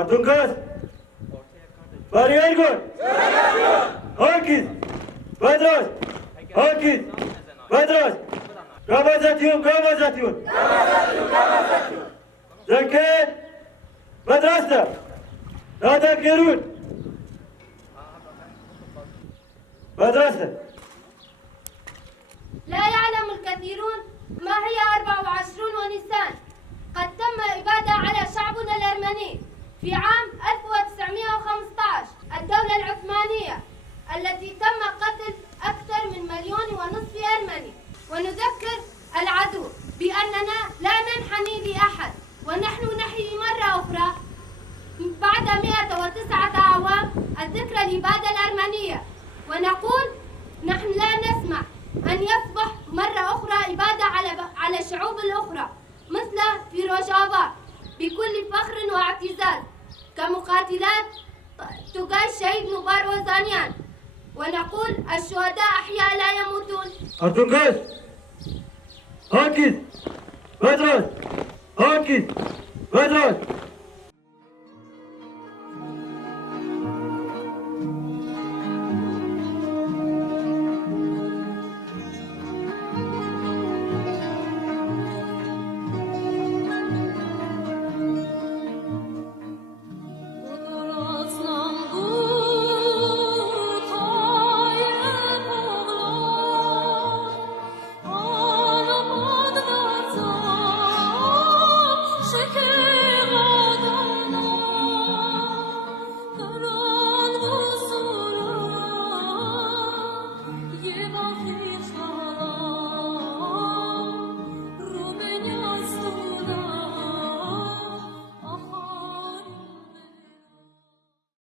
Artungas. Bariyer gol. Herkes. Badras. Herkes. Badras. Kabazatiyun. Zakat. Badrasta. Nada Gerun. Badrasta. لا يعلم الكثيرون ما هي 24 ونيسان. قد تم إبادة على شعبنا الأرمني في عام 1915 الدولة العثمانية التي تم قتل أكثر من 1.5 مليون أرمني. ونذكر العدو بأننا لا ننحني لأحد، ونحن نحيي مرة أخرى بعد 109 أعوام الذكرى الإبادة الأرمنية، ونقول نحن لا نسمح أن يصبح مرة أخرى إبادة على الشعوب الأخرى مثل فيروجافا بكل فخر واعتزاز كمقاتلات تقاي الشهيد نوبار وزانيان. ونقول الشهداء أحياء لا يموتون. Artungas. Herkes. Badras. Herkes. Badras.